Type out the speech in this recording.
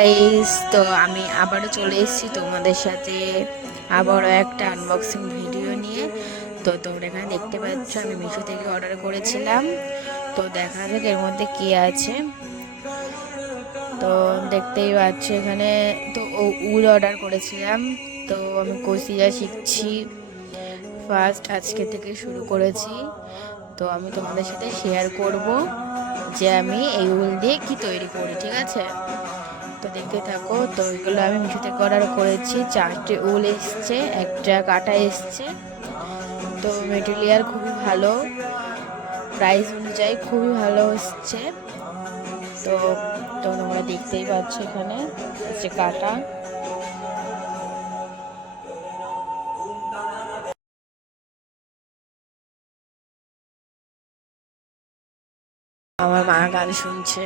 Guys, তো আমি আবারও চলে এসেছি তোমাদের সাথে আবারও একটা আনবক্সিং ভিডিও নিয়ে। তো তোমরা এখানে দেখতে পাচ্ছ আমি মিশো থেকে অর্ডার করেছিলাম। তো দেখা যাক এর মধ্যে কি আছে। তো দেখতেই পাচ্ছ এখানে তো উল অর্ডার করেছিলাম। তো আমি কসিয়া শিখছি, ফার্স্ট আজকে থেকে শুরু করেছি। তো আমি তোমাদের সাথে শেয়ার করব যে আমি এই উল দিয়ে কি তৈরি করি, ঠিক আছে? তো দেখতে থাকো। তো এগুলো আমি মিশো থেকে অর্ডার করেছি, 4টে উল এসছে, একটা কাটা এসছে। তো মেটেরিয়াল খুবই ভালো, প্রাইস অনুযায়ী খুবই ভালো এসছে। তো তো তোমরা দেখতেই পাচ্ছ এখানে হচ্ছে কাটা। আমার মা গান শুনছে।